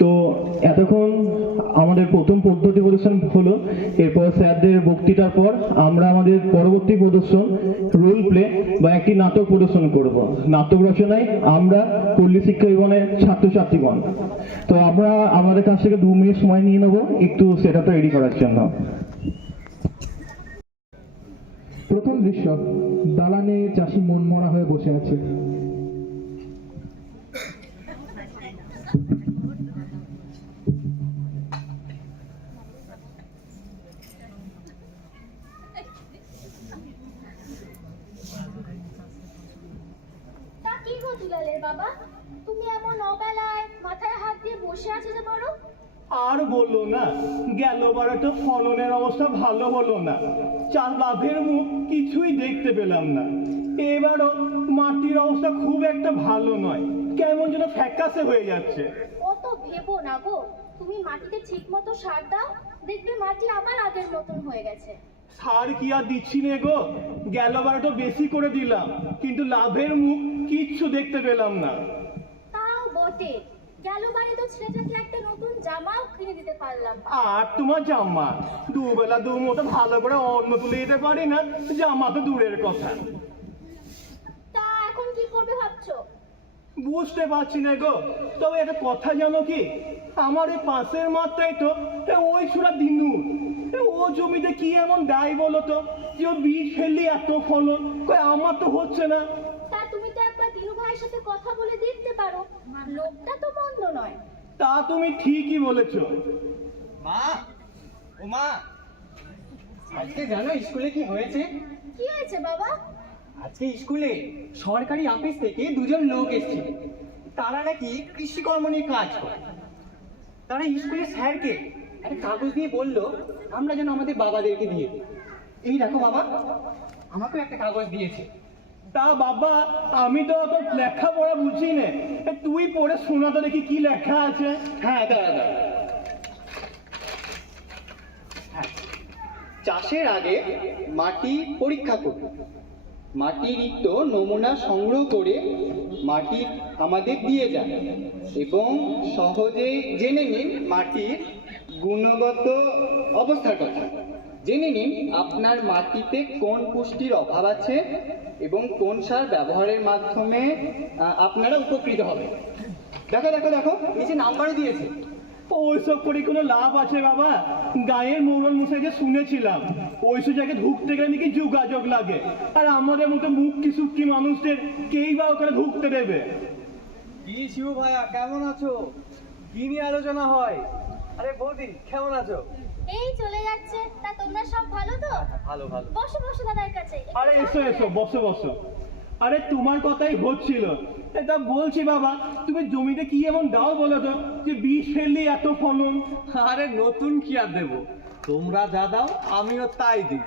তো এতক্ষণ আমাদের প্রথম পদ্ধতি প্রদর্শন হলো। এরপর স্যারদের বক্তৃতার পর আমরা আমাদের পরবর্তী প্রদর্শন রোল প্লে বা একটি নাটক প্রদর্শন করব। নাটক রচনায় আমরা পল্লী শিক্ষা জীবনের ছাত্রছাত্রীগণ। তো আমরা আমাদের কাছ থেকে 2 মিনিট সময় নিয়ে নেব একটু সেটআপটা রেডি করার জন্য। প্রথম দৃশ্য, দালানে চাষি মনমরা হয়ে বসে আছে। বাবা, তুমি এমন অবেলায় মাথায় হাত দিয়ে বসে আছো যে বলো? আর বললো না, গেলবারে তো ফলনের অবস্থা ভালো হলো না, চাল লাভের মুখ কিছুই দেখতে পেলাম না। এবারও মাটির অবস্থা খুব একটা ভালো নয়, কেমন যেন ফ্যাকাসে হয়ে যাচ্ছে। অত ভেবো না গো, তুমি মাটিতে ঠিক মতো সার দাও, দেখবে মাটি আবার আগের মতন হয়ে গেছে। সার কি আর দিচ্ছি নে গো, গেলবারে তো বেশি করে দিলাম, কিন্তু লাভের মুখ কিচ্ছু দেখতে পেলাম না। তাও বটে, গেলবারে তো ছেলেটাকে একটা নতুন জামাও কিনে দিতে পারলাম। আর তোমার জামা দুবেলা দুমুঠো ভালো করে অন্ন তুলে দিতে পারি না, জামা তো দূরের কথা। তা এখন কি করবে ভাবছো? বুঝতে পারছি না গো, তবে একটা কথা জানো কি, আমার এই পাশের মাত্রাই তো ওই সুরা দিনু, ও জমিতে কি এমন দায় বলো তো, যে ও বীজ ফেললি এত ফলন, আমার তো হচ্ছে না। তা তুমি তো একবার দিনু ভাইয়ের সাথে কথা বলে দেখতে পারো, লোকটা তো মন্দ নয়। তা তুমি ঠিকই বলেছো। মা, ও মা, আজকে জানো স্কুলে কি হয়েছে? কি হয়েছে বাবা? আজকে স্কুলে সরকারি অফিস থেকে 2জন লোক এসেছিল। তারা নাকি কৃষিকর্ম নিয়ে কাজ করে। তারা স্কুলের স্যারকে একটা কাগজ দিয়ে বললো আমরা যেন আমাদের বাবাদেরকে দিয়ে দিই। এই দেখো বাবা, আমাকেও একটা কাগজ দিয়েছে। তা বাবা, আমি তো অত লেখাপড়া বুঝি না, তুই পড়ে শোনা তো দেখি কি লেখা আছে। হ্যাঁ, দাঁড়া। হ্যাঁ, চাষের আগে মাটি পরীক্ষা করুন। মাটির রিক্ত নমুনা সংগ্রহ করে মাটি আমাদের দিয়ে যান এবং সহজে জেনে নিন মাটির গুণগত অবস্থার কথা। জেনে নিন আপনার মাটিতে কোন পুষ্টির অভাব আছে এবং কোন সার ব্যবহারের মাধ্যমে আপনারা উপকৃত হবেন। দেখো দেখো দেখো, নিচে নাম্বারও দিয়েছে। ওইসব করে কোনো লাভ আছে বাবা? গায়ের মৌরল মশাইকে শুনেছিলাম ওইসব জায়গায় ঢুকতে গেলে নাকি যোগাযোগ লাগে, আর আমাদের মতো মুক্তি সুক্তি মানুষদের কেই বা ওখানে ঢুকতে দেবে? কি শিবু ভাইয়া, কেমন আছো? কি নিয়ে আলোচনা হয়? আরে বৌদি, কেমন আছো? এই চলে যাচ্ছে। তা তোমরা সব ভালো তো? ভালো ভালো। বসো বসো দাদার কাছে। আরে এসো এসো, বসো বসো। আরে তোমার কথাই হচ্ছিল। এটা বলছি বাবা, তুমি জমিতে কি এমন দাও বলো তো, যে বীজ ফেললি এত ফলন? আরে নতুন কি আর দেবো, তোমরা যা দাও আমিও তাই দিব।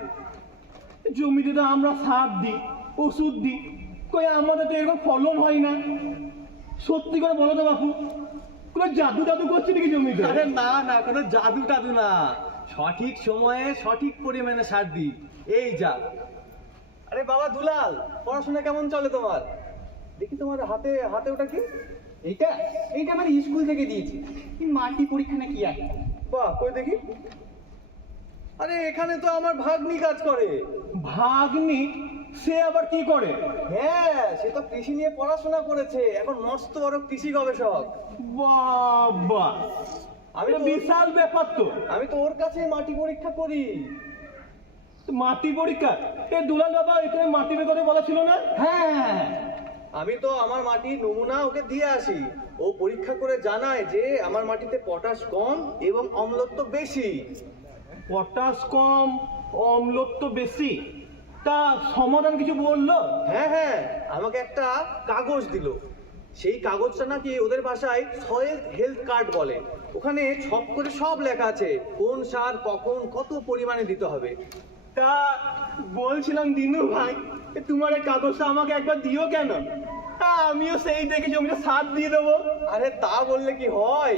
জমিতে তো আমরা সার দিই, ওষুধ দিই, আমাদের তো এরকম ফলন হয় না। সত্যি করে বলো তো বাপু, কোনো জাদু জাদু করছে নাকি জমিতে? আরে না না, কোনো জাদু টাদু না, সঠিক সময়ে সঠিক পরিমাণে সার দিই, এই যা। আরে বাবা দুলাল, পড়াশোনা কেমন চলে তোমার? দেখি তোমার হাতে হাতে ওটা কি? এইটা এইটা আমার স্কুল থেকে দিয়েছে, কি মাটি পরীক্ষা না কি আর। বাহ, কই দেখি। আরে এখানে তো আমার ভাগ্নি কাজ করে। ভাগ্নি? সে আবার কি করে? হ্যাঁ, সে তো কৃষি নিয়ে পড়াশোনা করেছে, এখন মস্ত বড় কৃষি গবেষক। বাবা, আমি তো বিশাল ব্যাপার তো। আমি তো ওর কাছে মাটি পরীক্ষা করি। মাটি পরীক্ষা? এ দুলাল বাবা, এখানে মাটি বের করে বলা ছিল না? হ্যাঁ, আমি তো আমার মাটির নমুনা ওকে দিয়ে আসি, ও পরীক্ষা করে জানায় যে আমার মাটিতে পটাশ কম এবং অম্লত্ব বেশি। পটাশ কম, অম্লত্ব বেশি? তা সমাধান কিছু বললো? হ্যাঁ হ্যাঁ, আমাকে একটা কাগজ দিল। সেই কাগজটা নাকি ওদের ভাষায় সয়েল হেলথ কার্ড বলে। ওখানে ছক করে সব লেখা আছে কোন সার কখন কত পরিমাণে দিতে হবে। তা বলছিলাম দিনু ভাই, তোমার এই কাগজটা আমাকে একবার দিও কেন? আমিও সেই দেখে জমিতে সার দিয়ে দেবো। আরে তা বললে কি হয়,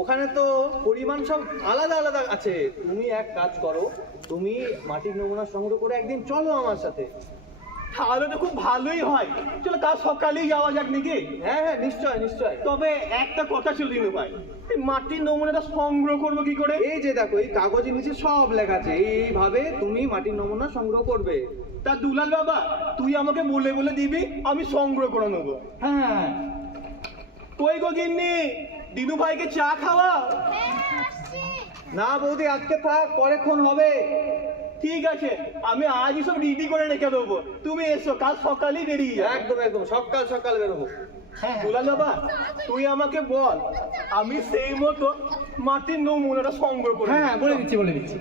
ওখানে তো পরিমাণ সব আলাদা আলাদা আছে। তুমি এক কাজ করো, তুমি মাটির নমুনা সংগ্রহ করে একদিন চলো আমার সাথে। তাহলে তো খুব ভালোই হয়। চলো কাল সকালেই যাওয়া যাক নাকি? হ্যাঁ হ্যাঁ, নিশ্চয় নিশ্চয়। তবে একটা কথা ছিল দিনু ভাই, এই মাটির নমুনাটা সংগ্রহ করবো কি করে? এই যে দেখো, এই কাগজের নিচে সব লেখা আছে, এইভাবে তুমি মাটির নমুনা সংগ্রহ করবে। তা দুলাল বাবা, তুই আমাকে বলে বলে দিবি, আমি সংগ্রহ করে নেবো। হ্যাঁ হ্যাঁ, কই গো গিন্নি, দিনু ভাইকে চা খাওয়া? হ্যাঁ হ্যাঁ, আসছি। না বৌদি, আজকে থাক, পরেক্ষণ হবে। ঠিক আছে, আমি আজই সব রেডি করে রেখে দেবো, তুমি এসো, কাল সকালেই বেরিয়ে যাও। একদম একদম, সকাল সকাল বেরোবো। দুলাল বাবা, তুই আমাকে বল, আমি সেই মতো মাটির নমুনাটা সংগ্রহ করে হ্যাঁ হ্যাঁ, বলে দিচ্ছি।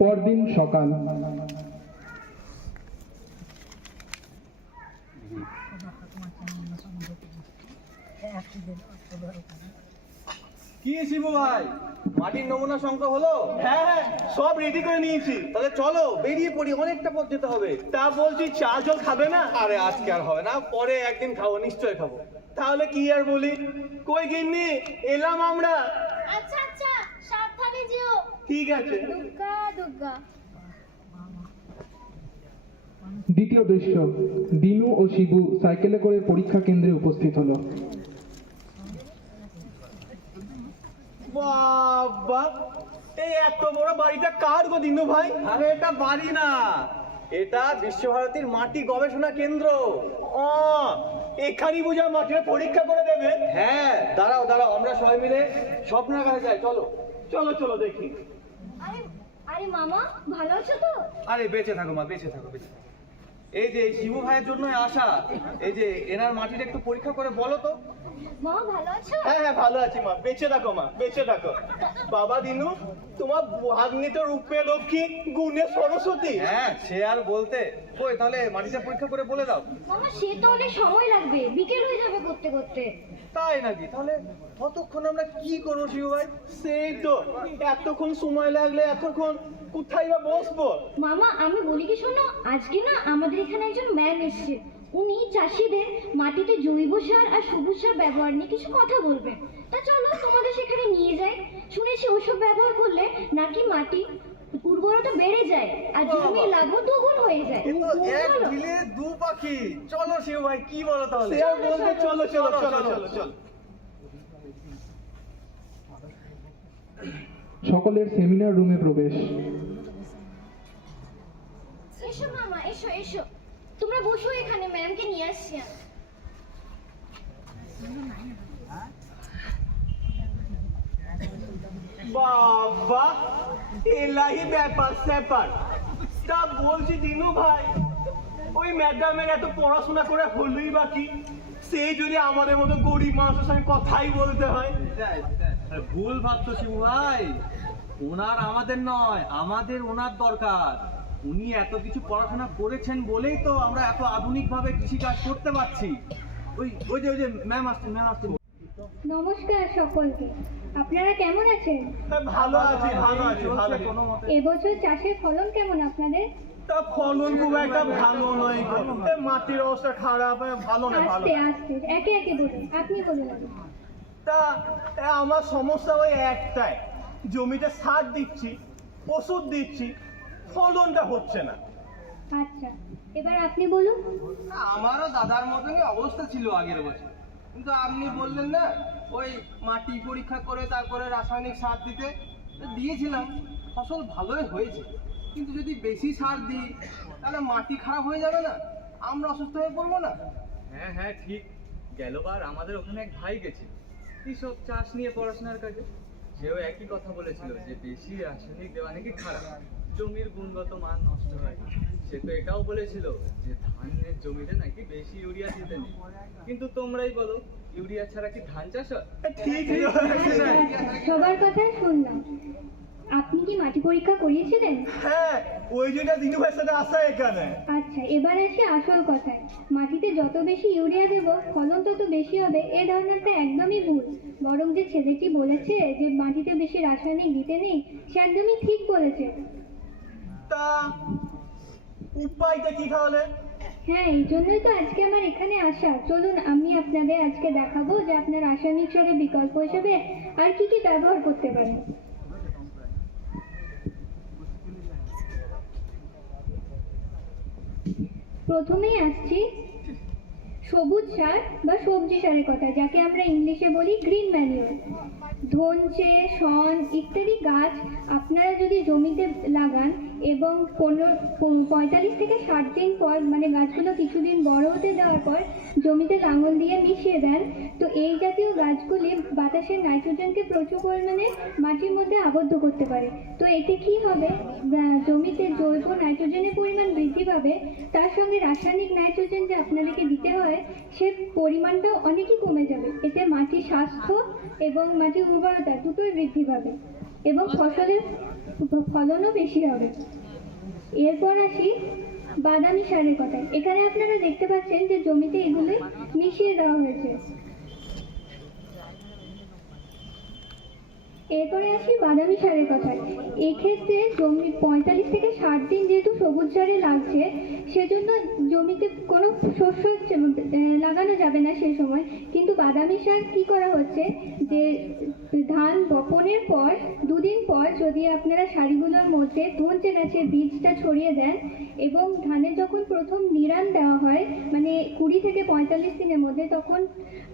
পরদিন সকাল। কি শিবু ভাই, মাটির নমুনা সংগ্রহ হলো? হ্যাঁ হ্যাঁ, সব রেডি করে নিয়েছি। তাহলে চলো বেরিয়ে পড়ি, অনেকটা পথ যেতে হবে। তা বলছি, চা জল খাবে না? আরে আজকে আর হবে না, পরে একদিন খাবো, নিশ্চয় খাবো। তাহলে কি আর বলি, কই গিন্নি, এলাম আমরা। আচ্ছা আচ্ছা, সাবধানে যেও। ঠিক আছে। দুর্গা দুর্গা। দ্বিতীয় দৃশ্য, দিনু ও শিবু সাইকেলে করে পরীক্ষা কেন্দ্রে উপস্থিত হলো। বাবা, এই এত বড় বাড়িটা কার গো দিনু ভাই? আরে এটা বাড়ি না, এটা বিশ্বভারতীর মাটি গবেষণা কেন্দ্র। ও, এখানেই বুঝা মাটির পরীক্ষা করে দেবে? হ্যাঁ, দাঁড়াও দাঁড়াও, আমরা সবাই মিলে স্বপ্নের কাছে যাই, চলো। চলো চলো দেখি। আরে আরে মামা, ভালো আছো তো? আরে বেঁচে থাকো মা, বেঁচে থাকো, বেঁচে থাকো। এই যে এই শিবু ভাইয়ের জন্য আসা, এই যে এনার মাটিটা একটু পরীক্ষা করে বলো তো। মামা ভালো আছো? হ্যাঁ হ্যাঁ, ভালো আছি মা, বেঁচে থাকো মা, বেঁচে থাকো। বাবা দিনু, তোমার ভাগ্নি তো রূপে লক্ষ্মী, গুণে সরস্বতী। হ্যাঁ, সে আর বলতে। কই তাহলে মাটিটা পরীক্ষা করে বলে দাও। মামা, সে তো অনেক সময় লাগবে, বিকেল হয়ে যাবে করতে করতে। তাই নাকি? তাহলে কতক্ষণ আমরা কি করবো শিবু ভাই? সেই তো, এতক্ষণ সময় লাগলে এতক্ষণ কোথায় বা বসবো? মামা, আমি বলি কি শোনো, আজকে না আমাদের এখানে একজন ম্যাম এসছে। উনি চাষিদের মাটিতে জৈব সার আর সবুজ সার ব্যবহার নিয়ে কিছু কথা বলবেন। তা চলো তোমাদের সেখানে নিয়ে যাই। শুনেছি ওসব ব্যবহার করলে নাকি মাটি উর্বরতা বেড়ে যায় আর জমির লাভও দ্বিগুণ হয়ে যায়। এ তো এক চলো। ঢিলে দু পাখি। চলো শিবু ভাই, কি বলো তাহলে? সে আর বলতে, চলো চলো চলো চলো চলো। সকলের সেমিনার রুমে প্রবেশ। এসো মামা, এসো এসো, তোমরা বসো এখানে, ম্যামকে নিয়ে আসছি আমি। বাবা, এলাহি ব্যাপার স্যাপার। তা বলছি দিনু ভাই, ওই ম্যাডামের এত পড়াশোনা করে হলোই বাকি, সেই যদি আমাদের মতো গরিব মানুষের সঙ্গে কথাই বলতে হয়। আরে ভুল ভাবছো শিবু ভাই, ওনার আমাদের নয়, আমাদের ওনার দরকার। উনি এত কিছু পড়াশোনা করেছেন বলেই তো আমরা এত আধুনিক ভাবে কৃষিকাজ করতে পারছি। ওই যে ম্যাম আসছেন, ম্যাম আসছেন। নমস্কার সকলকে, আপনারা কেমন আছেন? হ্যাঁ, ভালো আছি ভালো আছি ভালো আছি। এবছর চাষের ফলন কেমন আপনাদের? তা ফলন খুব একটা ভালো নয় গো। এ মাটির অবস্থা খারাপ, ভালো না ভালো আস্তে না। আস্তে একে একে বলুন, আপনি বলুন আগে। তা আমার সমস্যা ওই একটাই, জমিতে সার দিচ্ছি, ওষুধ দিচ্ছি, ফলনটা হচ্ছে না। আচ্ছা, এবার আপনি বলুন। আমারও দাদার মতনই অবস্থা ছিল আগের বছর, কিন্তু আপনি বললেন না ওই মাটি পরীক্ষা করে তারপরে রাসায়নিক সার দিতে, তো দিয়েছিলাম, ফসল ভালোই হয়েছে। কিন্তু যদি বেশি সার দিই তাহলে মাটি খারাপ হয়ে যাবে না, আমরা অসুস্থ হয়ে পড়বো না? হ্যাঁ হ্যাঁ ঠিক, গেলবার আমাদের ওখানে এক ভাই গেছে কৃষক চাষ নিয়ে পড়াশোনার কাজে। সেও একই কথা বলেছিল যে বেশি রাসায়নিক দেওয়া নাকি খারাপ, জমির গুণগত মান নষ্ট হয়। সে তো এটাও বলেছিল যে ধানের জমিতে নাকি বেশি ইউরিয়া দিতে নেই। কিন্তু তোমরাই বলো, ইউরিয়া ছাড়া কি ধান চাষ হয়? ঠিক সবার কথাই শুনলাম। আপনি কি মাটি পরীক্ষা করিয়েছিলেন? হ্যাঁ, ওই জন্য দিনু ভাইয়ের সাথে আসা এখানে। আচ্ছা, এবার আসি আসল কথায়। মাটিতে যত বেশি ইউরিয়া দেব ফলন তত বেশি হবে, এই ধারণাটা একদমই ভুল। বরং যে ছেলেটি বলেছে যে মাটিতে বেশি রাসায়নিক দিতে নেই, সে একদমই ঠিক বলেছে। তা উপায়টা কি তাহলে? হ্যাঁ, এই জন্যই তো আজকে আমার এখানে আসা। চলুন আমি আপনাদের আজকে দেখাবো যে আপনার রাসায়নিক সারের বিকল্প হিসেবে আর কি কি ব্যবহার করতে পারেন। প্রথমেই আসছি সবুজ সার বা সবজি সারের কথা, যাকে আমরা ইংলিশে বলি গ্রিন ম্যানিউর। ধনচে, শন ইত্যাদি গাছ আপনারা যদি জমিতে লাগান এবং 45 থেকে 60 দিন পর, মানে গাছগুলো কিছুদিন বড় হতে দেওয়ার পর জমিতে লাঙল দিয়ে মিশিয়ে দেন, তো এই জাতীয় গাছগুলি বাতাসের নাইট্রোজেনকে প্রচুর পরিমাণে মাটির মধ্যে আবদ্ধ করতে পারে। তো এতে কি হবে, জমিতে জৈব নাইট্রোজেনের পরিমাণ বৃদ্ধি পাবে, তার সঙ্গে রাসায়নিক নাইট্রোজেন যে আপনাদেরকে দিতে হয় সে পরিমাণটাও অনেকই কমে যাবে। এতে মাটির স্বাস্থ্য এবং মাটির উর্বরতা দুটোই বৃদ্ধি পাবে এবং ফসলের ফলনও বেশি হবে। এরপর আসি বাদামি সারের কথায়। এখানে আপনারা দেখতে পাচ্ছেন যে জমিতে এগুলো মিশিয়ে দেওয়া হয়েছে। এরপরে আসি বাদামি সারের কথায়। এক্ষেত্রে জমি 45 থেকে 60 দিন যেহেতু সবুজ সারে লাগছে, সেজন্য জমিতে কোনো শস্য লাগানো যাবে না সেই সময়। কিন্তু বাদামি সার কি করা হচ্ছে, যে ধান বপনের পর 2 দিন পর যদি আপনারা সারিগুলোর মধ্যে ধনচে গাছের বীজটা ছড়িয়ে দেন এবং ধানে যখন প্রথম নিড়ান দেওয়া হয়, মানে 20 থেকে 45 দিনের মধ্যে, তখন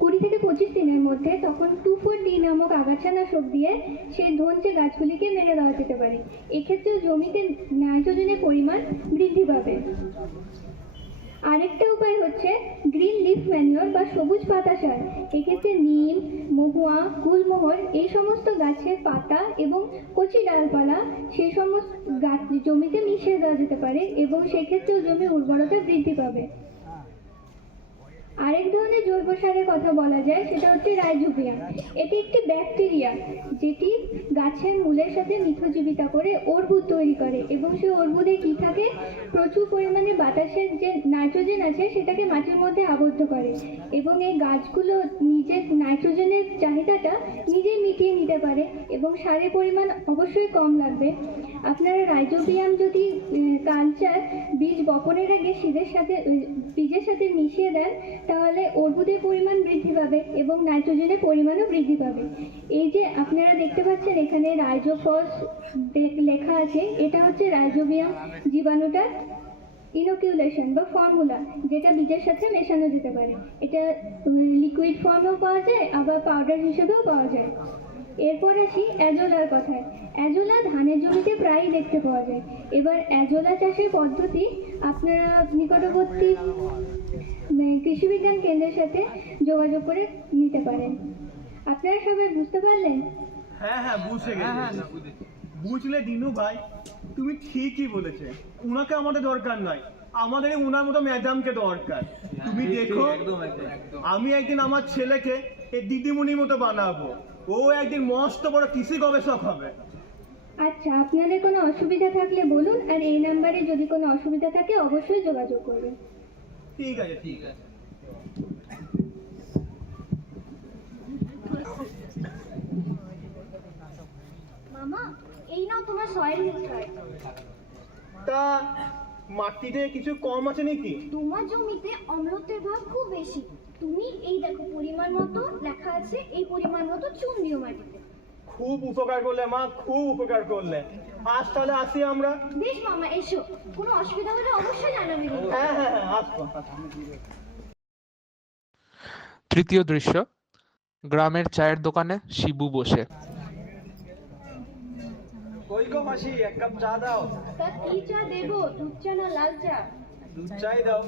20 থেকে 25 দিনের মধ্যে, তখন 2,4-D নামক আগাছানাশক দিয়ে সেই ধনচে গাছগুলিকে মেরে দেওয়া যেতে পারে। এক্ষেত্রে জমিতে নাইট্রোজেনের পরিমাণ বৃদ্ধি পাবে। আরেকটা উপায় হচ্ছে গ্রিন লিফ ম্যানিওর বা সবুজ পাতা সার। এক্ষেত্রে নিম, মহুয়া, গুলমোহর এই সমস্ত গাছের পাতা এবং কচি ডালপালা সেই সমস্ত গাছ জমিতে মিশিয়ে দেওয়া যেতে পারে এবং সেক্ষেত্রেও জমির উর্বরতা বৃদ্ধি পাবে। আরেক ধরনের জৈব সারের কথা বলা যায়, সেটা হচ্ছে রাইজোবিয়াম। এটি একটি ব্যাকটেরিয়া যেটি গাছের মূলের সাথে মিথজীবিতা করে অর্বুদ তৈরি করে এবং সেই অর্বুদে কি থাকে, প্রচুর পরিমাণে বাতাসের যে নাইট্রোজেন আছে সেটাকে মাটির মধ্যে আবদ্ধ করে এবং এই গাছগুলো নিজের নাইট্রোজেনের চাহিদাটা নিজেই মিটিয়ে নিতে পারে এবং সারের পরিমাণ অবশ্যই কম লাগবে। আপনারা রাইজোবিয়াম যদি কালচার বীজ বপনের আগে বীজের সাথে মিশিয়ে দেন, তাহলে অর্বুদের পরিমাণ বৃদ্ধি পাবে এবং নাইট্রোজেনের পরিমাণও বৃদ্ধি পাবে। এই যে আপনারা দেখতে পাচ্ছেন এখানে রাইজোফস লেখা আছে, এটা হচ্ছে রাইজোবিয়াম জীবাণুটার ইনোকিউলেশন বা ফর্মুলা, যেটা বীজের সাথে মেশানো যেতে পারে। এটা লিকুইড ফর্মেও পাওয়া যায়, আবার পাউডার হিসেবেও পাওয়া যায়। এরপর আসি অ্যাজোলার কথায়। অ্যাজোলা ধানের জমিতে প্রায়ই দেখতে পাওয়া যায়। এবার অ্যাজোলা চাষের পদ্ধতি আপনারা নিকটবর্তী কৃষি বিজ্ঞান কেন্দ্রের সাথে যোগাযোগ করে নিতে পারেন। আপনারা সবাই বুঝতে পারলেন? হ্যাঁ বুঝে গেছি। বুঝলে দিনু ভাই, তুমি ঠিকই বলেছে, উনাকে আমাদের দরকার নয়, আমাদের উনার মতো ম্যাডামকে দরকার। তুমি দেখো, আমি একদিন আমার ছেলেকে এই দিদিমণির মতো বানাবো, ও একদিন মস্ত বড় কৃষি গবেষক হবে। আচ্ছা, আপনাদের কোনো অসুবিধা থাকলে বলুন, আর এই নাম্বারে যদি কোনো অসুবিধা থাকে অবশ্যই যোগাযোগ করবেন। ঠিক আছে, ঠিক আছে। মামা, এই নাও তোমার সয়েল হেলথ কার্ড। তা মাটিতে কিছু কম আছে নাকি? তোমার জমিতে অম্লত্বের ভাব খুব বেশি। তুমি এই দেখো পরিমাণ মতো লেখা আছে, এই পরিমাণ মতো চুন দিও মাটিতে। খুব উপকার করলে মা, খুব উপকার করলে। আজ তাহলে আসি আমরা। বেশ মামা, এসো, কোনো অসুবিধা হলে অবশ্যই জানাবে। হ্যাঁ আসবো। তৃতীয় দৃশ্য, গ্রামের চায়ের দোকানে শিবু বসে। কই গো মাসি, এক কাপ চা দাও। তা কি চা দেবো, দুধ চা না লাল চা? দুধ চাই দাও।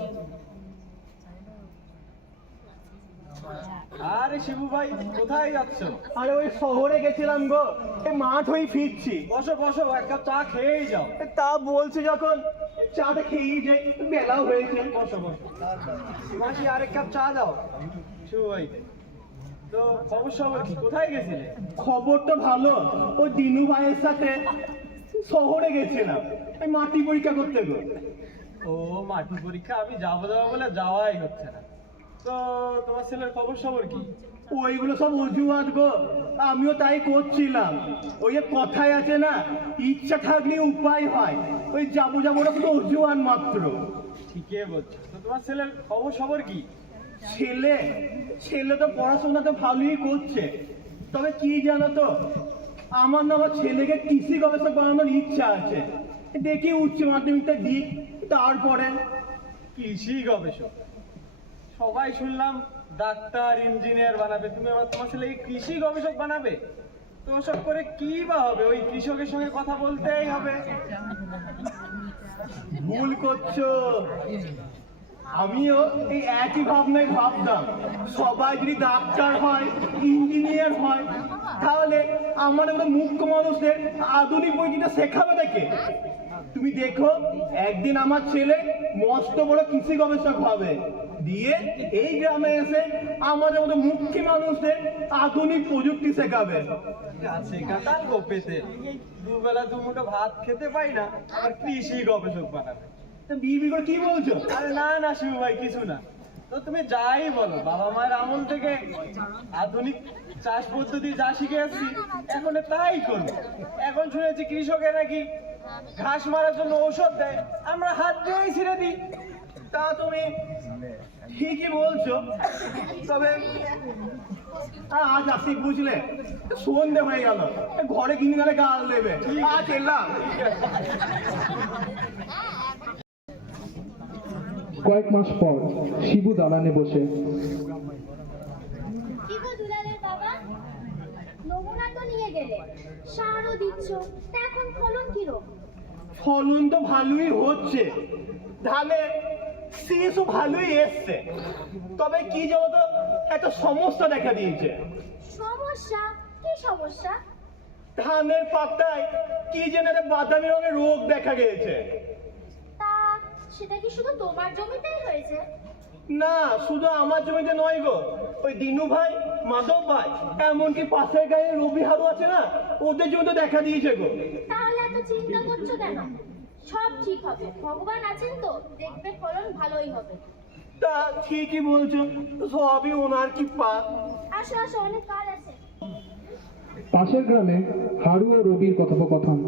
আরে শিবু ভাই, কোথায় যাচ্ছ? আরে ওই শহরে গেছিলাম গো, এই মাঠ হয়ে ফিরছি। বসো বসো, এক কাপ চা খেয়েই যাও। তা বলছি যখন, চাটা খেয়েই যাই, বেলাও হয়েছে। বসো বসো। মাসি, আর এক কাপ চা দাও। শিবু ভাই, তো খবর কি, কোথায় গেছিলে? খবরটা ভালো, ওই দিনু ভাইয়ের সাথে শহরে গেছিলাম এই মাটি পরীক্ষা করতে গো। ও মাটি পরীক্ষা, আমি যাবো বলে যাওয়াই হচ্ছে না। তো তোমার ছেলের খবর কি? ওইগুলো সব অজুহাত গো, আমিও তাই করছিলাম। ওই যে কথায় আছে না, ইচ্ছা থাকলে উপায় হয়, ওই যাবো ওটা শুধু অজুহাত মাত্র। ঠিকই বলছো। তো তোমার ছেলের খবর কি? ছেলে তো পড়াশোনা তো ভালোই করছে, তবে কি জানো তো, আমার না আমার ছেলেকে কৃষি গবেষক বানানোর ইচ্ছা আছে। দেখি উচ্চ মাধ্যমিকটা দিক, তারপরে। কৃষি গবেষক। সবাই শুনলাম ডাক্তার ইঞ্জিনিয়ার বানাবে, তুমি আবার তোমার ছেলে কৃষি গবেষক বানাবে? তো ওসব করে কি বা হবে? ওই কৃষকের সঙ্গে কথা বলতেই হবে। ভুল করছো। আমিও এই একই ভাবনায় ভাবতাম, সবাই যদি ডাক্তার হয় ইঞ্জিনিয়ার হয় তাহলে আমাদের মতো মুখ্য মানুষদের আধুনিক বৈজ্ঞানিকটা শেখাবে নাকি? তুমি দেখো একদিন আমার ছেলে মস্ত বড় কৃষি গবেষক হবে, দিয়ে এই গ্রামে এসে আমাদের মতো মুখ্য মানুষদের আধুনিক প্রযুক্তি শেখাবে। গাছে কাঁঠাল গোপেতে দুবেলা দুমুঠো ভাত খেতে পাই না, আর কৃষি গবেষক বানাবে। বিবি করে কি বলছো? আরে না না শিবু ভাই, কিছু না। তো তুমি যাই বলো, বাবা মায়ের আমল থেকে আধুনিক চাষ পদ্ধতি যা শিখে আসছি এখন তাই করবো। এখন শুনেছি কৃষকের নাকি ঘাস মারার জন্য ঔষধ দেয়, আমরা হাত দিয়েই ছেড়ে দিই। তা তুমি ঠিকই বলছো, তবে আজ আসি বুঝলে, সন্ধে হয়ে গেল, ঘরে কিনে গেলে গাল দেবে। আজ এলাম। কয়েক মাস পর শিবু দালানে বসে। কি গো দুলালের বাবা, নমুনা তো নিয়ে গেলে, সারও দিচ্ছ, তা এখন ফলন কিরকম? ফলন তো ভালোই হচ্ছে, ধানে শীষও ভালোই এসছে, তবে কি জানো তো একটা সমস্যা দেখা দিয়েছে। সমস্যা? কি সমস্যা? ধানের পাতায় কি যেন একটা বাদামি রঙের রোগ দেখা গিয়েছে। তা সেটা কি শুধু তোমার জমিতেই হয়েছে? না, শুধু আমার জমিতে নয় গো, ওই দিনু ভাই, মাধব ভাই, এমনকি পাশের গায়ে রবি হারু আছে না, ওদের জমিতে দেখা দিয়েছে গো। তাহলে এত চিন্তা করছো কেন? সব ঠিক হবে, ভগবান আছেন তো, দেখবে ফলন ভালোই হবে। তা ঠিকই বলছো, সবই ওনার কি পা। আসো আসো, অনেক কাজ আছে। পাশের গ্রামে হারু ও রবির কথোপকথন।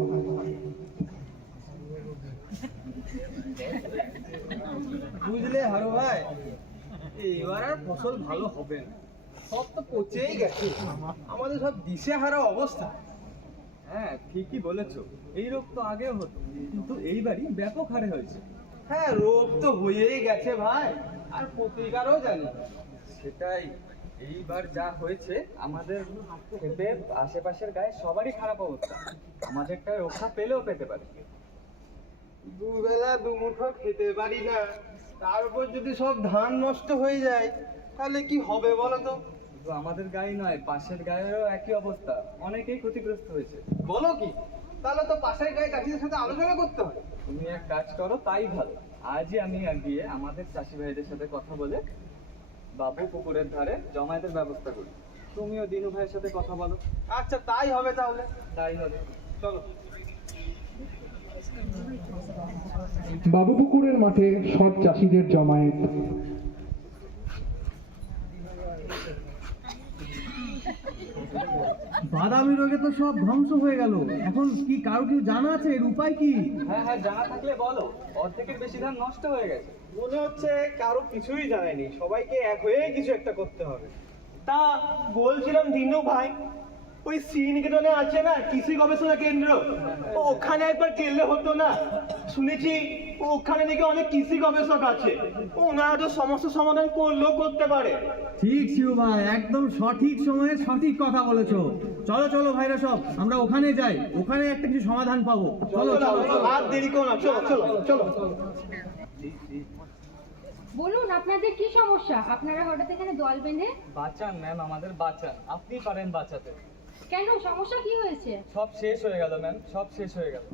বুঝলে হারু ভাই, এইবার আর ফসল ভালো হবে না, সব তো পচেই গেছে, আমাদের সব দিশেহারা অবস্থা। হ্যাঁ ঠিকই বলেছো, এই রোগ তো আগেও হতো, কিন্তু এইবারই ব্যাপক হারে হয়েছে। হ্যাঁ, রোগ তো হয়েই গেছে ভাই, আর প্রতিকারও জানি। সেটাই, এইবার যা হয়েছে আমাদের ক্ষেতের আশেপাশের গায়ে সবারই খারাপ অবস্থা। আমাদেরটা রক্ষা পেলেও পেতে পারে। দুবেলা দুমুঠো খেতে পারি না, তার উপর যদি সব ধান নষ্ট হয়ে যায় তাহলে কি হবে বলো তো? শুধু আমাদের গায়ে নয়, পাশের গায়েরও একই অবস্থা, অনেকেই ক্ষতিগ্রস্ত হয়েছে। বলো কি? তাহলে তো পাশের গায়ে চাষিদের সাথে আলোচনা করতে হয়। তুমি এক কাজ করো, তাই ভালো। আজই আমি গিয়ে আমাদের চাষি ভাইদের সাথে কথা বলে বাবু পুকুরের ধারে জমায়েতের ব্যবস্থা করি। তুমিও দিনু ভাইয়ের সাথে কথা বলো। আচ্ছা, তাই হবে তাহলে। তাই হবে, চলো। বাবুপুকুরের মাঠে সব চাষিদের জমায়েত। বাদামি রোগে তো সব ধ্বংস হয়ে গেল, এখন কি কারো কি জানা আছে এর উপায় কি? হ্যাঁ হ্যাঁ, জানা থাকলে বলো। অর্ধেকের বেশি ধান নষ্ট হয়ে গেছে। মনে হচ্ছে কারো কিছুই জানায়নি, সবাইকে এক হয়ে কিছু একটা করতে হবে। তা বলছিলাম দিনু ভাই, ওই শ্রীনিকেতনে আছে না কৃষি গবেষণা কেন্দ্র, ওখানে একবার গেলে হতো না? শুনেছি ওখানে নাকি অনেক কৃষি গবেষক আছে, ওনারা তো সমস্যার সমাধান করলেও করতে পারে। ঠিক শিবু ভাই, একদম সঠিক সময়ে সঠিক কথা বলেছো। চলো চলো ভাইরা সব, আমরা ওখানে যাই, ওখানে একটা কিছু সমাধান পাবো। চলো চলো চলো। আর দেরি করো না, চলো চলো চলো। বলুন আপনাদের কি সমস্যা? আপনারা হঠাৎ এখানে দল বেঁধে? বাঁচান ম্যাম, আমাদের বাঁচান, আপনি পারেন বাঁচাতে। কেন, সমস্যা কি হয়েছে? সব শেষ হয়ে গেল ম্যাম, সব শেষ হয়ে গেল।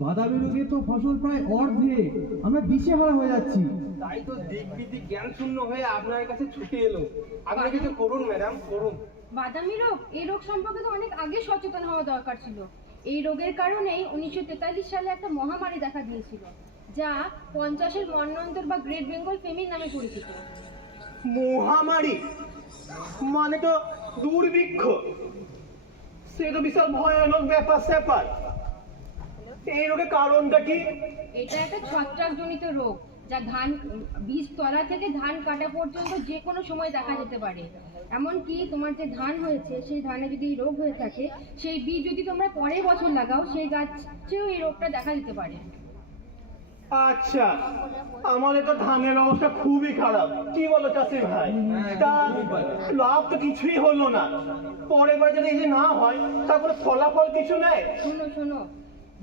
বাদামি রোগে তো ফসল প্রায় অর্ধেক, আমরা দিশেহারা হয়ে যাচ্ছি। তাই তো দিকবিদিক জ্ঞান শূন্য হয়ে আপনার কাছে ছুটে এলো। আপনি কিছু করুন ম্যাডাম, করুন। বাদামি রোগ, এই রোগ সম্পর্কে তো অনেক আগে সচেতন হওয়া দরকার ছিল। এই রোগের কারণেই 1943 সালে একটা মহামারী দেখা দিয়েছিল, যা 50-এর মন্বন্তর বা গ্রেট বেঙ্গল ফেমিন নামে পরিচিত। মহামারী মানে তো দুর্ভিক্ষ, সে তো বিশাল ভয়ানক ব্যাপার স্যাপার। এই রোগের কারণটা কি? এটা একটা ছত্রাকজনিত রোগ, যা বীজ তলা থেকে ধান কাটা পর্যন্ত যে কোনো সময় দেখা যেতে পারে। এমনকি তোমার যে ধান হয়েছে সেই ধানে যদি এই রোগ হয়ে থাকে, সেই বীজ যদি তোমরা পরের বছর লাগাও, সেই গাছেও এই রোগটা দেখা দিতে পারে। আচ্ছা, আমাদের তো ধানের অবস্থা খুবই খারাপ, কি বলো চাষি ভাই? তা লাভ তো কিছুই হলো না। পরের বার যদি এই যে না হয়, তারপরে ফলাফল কিছু নেই। শোনো শোনো,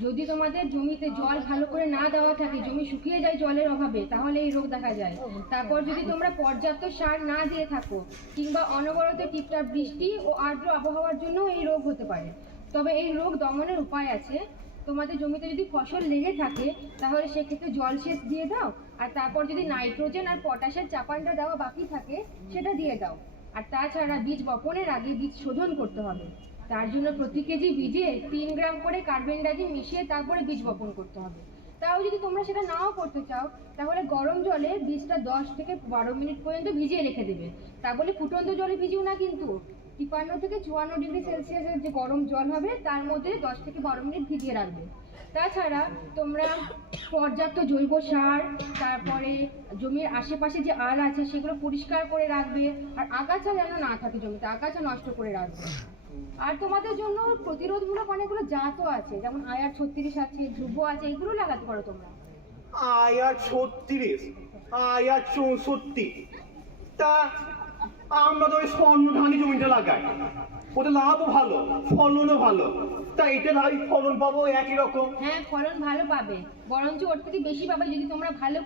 যদি তোমাদের জমিতে জল ভালো করে না দেওয়া থাকে, জমি শুকিয়ে যায় জলের অভাবে, তাহলে এই রোগ দেখা যায়। তারপর যদি তোমরা পর্যাপ্ত সার না দিয়ে থাকো কিংবা অনবরত টিপটাপ বৃষ্টি ও আর্দ্র আবহাওয়ার জন্য এই রোগ হতে পারে। তবে এই রোগ দমনের উপায় আছে। তোমাদের জমিতে যদি ফসল লেগে থাকে তাহলে সেক্ষেত্রে জলসেচ দিয়ে দাও, আর তারপর যদি নাইট্রোজেন আর পটাশের চাপানটা দেওয়া বাকি থাকে সেটা দিয়ে দাও। আর তাছাড়া বীজ বপনের আগে বীজ শোধন করতে হবে। তার জন্য প্রতি কেজি বীজে 3 গ্রাম করে কার্বেন্ডাজিম মিশিয়ে তারপরে বীজ বপন করতে হবে। তাও যদি তোমরা সেটা নাও করতে চাও তাহলে গরম জলে বীজটা 10 থেকে 12 মিনিট পর্যন্ত ভিজিয়ে রেখে দেবে। তা বলে ফুটন্ত জলে ভিজিও না, কিন্তু 53 থেকে 54 ডিগ্রি সেলসিয়াসের যে গরম জল হবে তার মধ্যে 10 থেকে 12 মিনিট ভিজিয়ে রাখবে। তাছাড়া তোমরা পর্যাপ্ত জৈব সার, তারপরে জমির আশেপাশে যে আল আছে সেগুলো পরিষ্কার করে রাখবে। আর আগাছা যেন না থাকে জমিতে, আগাছা নষ্ট করে রাখবে। আর তোমাদের জন্য প্রতিরোধমূলক অনেকগুলো জাতও আছে, যেমন আয়ার 36 আছে, ধ্রুব আছে, এগুলো লাগাতে পারো তোমরা। আয়ার 36, আয়ার 64, তা আমরা তো ওই স্বর্ণ ধানি জমিতে লাগাই, ওটা লাভও ভালো, ফলনও ভালো। তা এটা ধারি ফলন পাবো একই রকম? হ্যাঁ, ফলন ভালো পাবে, বরঞ্চ ওর থেকে বেশি পাবে যদি তোমরা ভালো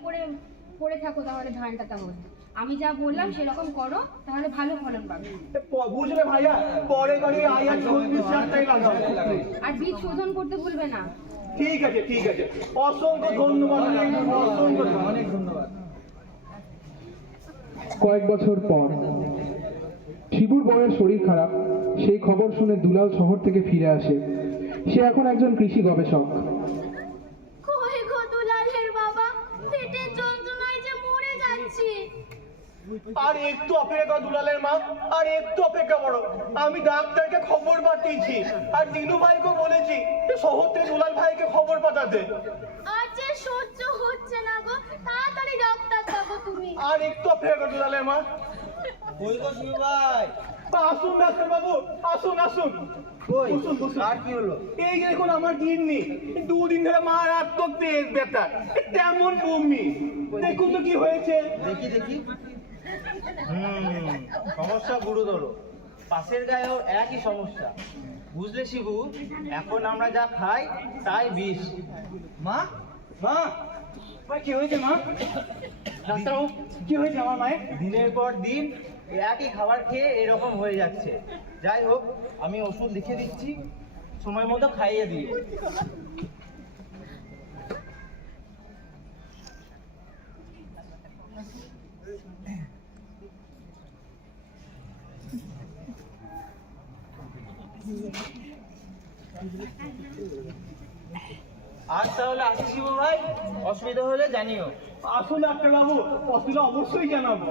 করে থাকো তাহলে ধানটা। তাহলে আমি যা বললাম সেরকম করো, তাহলে ভালো ফলন পাবে। বুঝলে ভাইয়া, পরে বাড়ি আয়ার 36 সারটাই লাগাবো। আর বীজ শোধন করতে ভুলবে না। ঠিক আছে, ঠিক আছে, অসংখ্য ধন্যবাদ, অসংখ্য অনেক ধন্যবাদ। কয়েক বছর পর শিবুর বউয়ের শরীর খারাপ। সেই খবর শুনে দুলাল শহর থেকে ফিরে আসে। সে এখন একজন কৃষি গবেষক। কই গো দুলালের বাবা, পেটের যন্ত্রণায় যে মরে যাচ্ছি। আর একটু অপেক্ষা কর দুলালের মা, আর একটু অপেক্ষা করো। আমি ডাক্তারকে খবর পাঠিয়েছি, আর দিনু ভাইকে বলেছি যে শহর থেকে দুলাল ভাইকে খবর পাঠাতে। আর যে সহ্য হচ্ছে না গো, তাড়াতাড়ি ডাক্তার দেখাবো তুমি। আর একটু অপেক্ষা কর দুলালের মা। কই গো শিবু ভাই? আসুন ডাক্তার বাবু, আসুন আসুন। কই? বসুন, বসুন। আর কি হলো? এই যে দেখুন আমার গিন্নি, 2 দিন ধরে মারাত্মক পেট ব্যথা, তেমন বমি। দেখুন তো কি হয়েছে। দেখি দেখি। সমস্যা গুরুতর। পাশের গায়েও একই সমস্যা। বুঝলে শিবু, এখন আমরা যা খাই তাই বিষ। মা, মা, মা, কি হয়েছে মা? ডাক্তারবাবু, কি হয়েছে আমার মায়ের? দিনের পর দিন একই খাবার খেয়ে এরকম হয়ে যাচ্ছে। যাই হোক, আমি ওষুধ লিখে দিচ্ছি, সময় মতো খাইয়ে দিই। আজ তাহলে আসি শিবু ভাই, অসুবিধা হলে জানিও। আসুন ডাক্তারবাবু, অসুবিধা অবশ্যই জানাবো।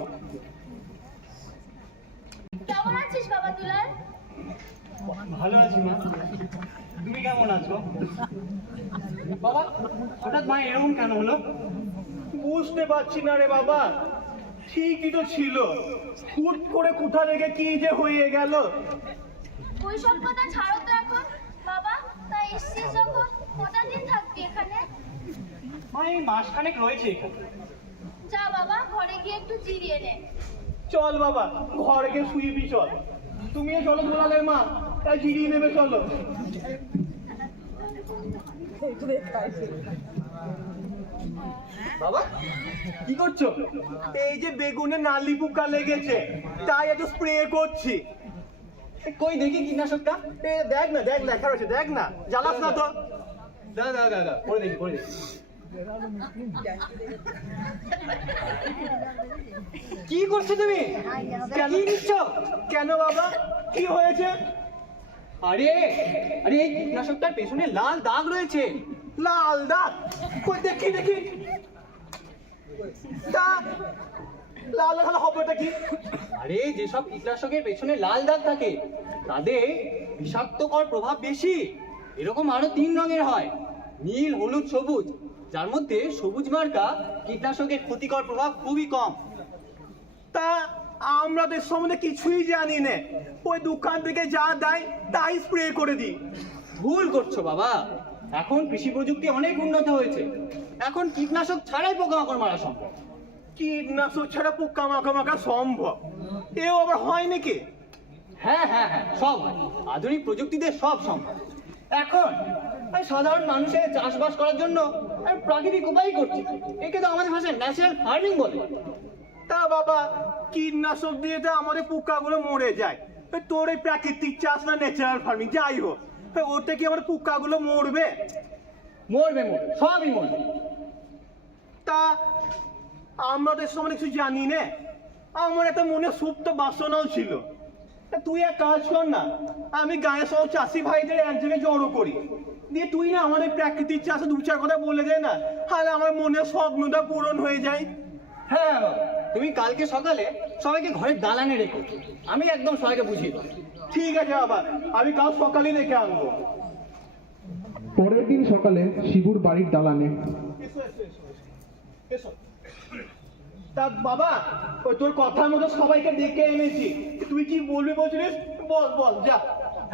কেমন আছিস বাবা দুলাল? ভালো আছি মা, তুমি কেমন আছো? বাবা, হঠাৎ মা এরকম কেন হলো? বুঝতে পারছি না রে বাবা, ঠিকই তো ছিল, হুট করে কোথা থেকে কি যে হয়ে গেল। ওইসব কথা ছাড়ো তো এখন বাবা। তাই এসছিস যখন, কটা দিন থাকবি এখানে? মা এই মাসখানেক রয়েছে এখানে। যা বাবা, ঘরে গিয়ে একটু জিরিয়ে নে। চল বাবা, ঘরে গিয়ে শুইবি চল। তুমিও চলো দুলালের মা, তাই জিরিয়ে নেবে চলো। বাবা, কি করছো? এই যে বেগুনে নালি পোকা লেগেছে, তাই একটু স্প্রে করছি। কই দেখি কীটনাশকটা। দেখ না, দেখ, লেখা রয়েছে, দেখ না, জ্বালাস না তো। দাদা দাদা, পরে দেখি, পরে দেখি। কি করছো তুমি? কি নিচ্ছ? কেন বাবা, কি হয়েছে? আরে আরে, এই কীটনাশকটার পেছনে লাল দাগ রয়েছে। লাল দাগ? কই দেখি দেখি। দাগ লাল লাল হবেটা কি? আরে যেসব কীটনাশকের পেছনে লাল দাগ থাকে তাদের বিষাক্তকর প্রভাব বেশি। এরকম আরো 3 রঙের হয়, নীল, হলুদ, সবুজ, যার মধ্যে সবুজ মার্কা কীটনাশকের ক্ষতিকর প্রভাব খুবই কম। তা আমরা তো এর সম্বন্ধে কিছুই জানি না, ওই দোকান থেকে যা দেয় তাই স্প্রে করে দিই। ভুল করছো বাবা, এখন কৃষি প্রযুক্তি অনেক উন্নত হয়েছে। এখন কীটনাশক ছাড়াই পোকামাকড় মারা সম্ভব। কীটনাশক ছাড়া পোকা মাখা মাখা সম্ভব? এও আবার হয় নাকি? হ্যাঁ হ্যাঁ হ্যাঁ, সব হয়। আধুনিক প্রযুক্তিতে সব সম্ভব। এখন সাধারণ মানুষের চাষবাস করার জন্য প্রাকৃতিক উপায় করছে। একে তো আমাদের ভাষায় ন্যাচারাল ফার্মিং বলে। তা বাবা, কীটনাশক দিয়ে তো আমাদের পোকাগুলো মরে যায়। তোর এই প্রাকৃতিক চাষ না ন্যাচারাল ফার্মিং যাই হোক, ওটা কি আমার পোকাগুলো মরবে? মরবে মরবে, সবই মরবে। তা আমরা তো সময় কিছু জানি না। আমার একটা মনে সুপ্ত বাসনাও ছিল। তা তুই এক কাজ কর না, আমি গায়ে সব চাষি ভাইদের এক জায়গায় জড়ো করি, দিয়ে তুই না আমাদের প্রাকৃতিক চাষে দু চার কথা বলে দে না, তাহলে আমার মনের স্বপ্নটা পূরণ হয়ে যায়। হ্যাঁ বাবা, তুমি কালকে সকালে সবাইকে ঘরের দালানে রেখো, আমি একদম সবাইকে বুঝিয়ে দেবো। ঠিক আছে বাবা, আমি কাল সকালে রেখে আনবো। পরের দিন সকালে শিবুর বাড়ির দালানে তা বাবা, ওই তোর কথার মতো সবাইকে ডেকে এনেছি। তুই কি বলবি বলছিলিস? বল বল, যা।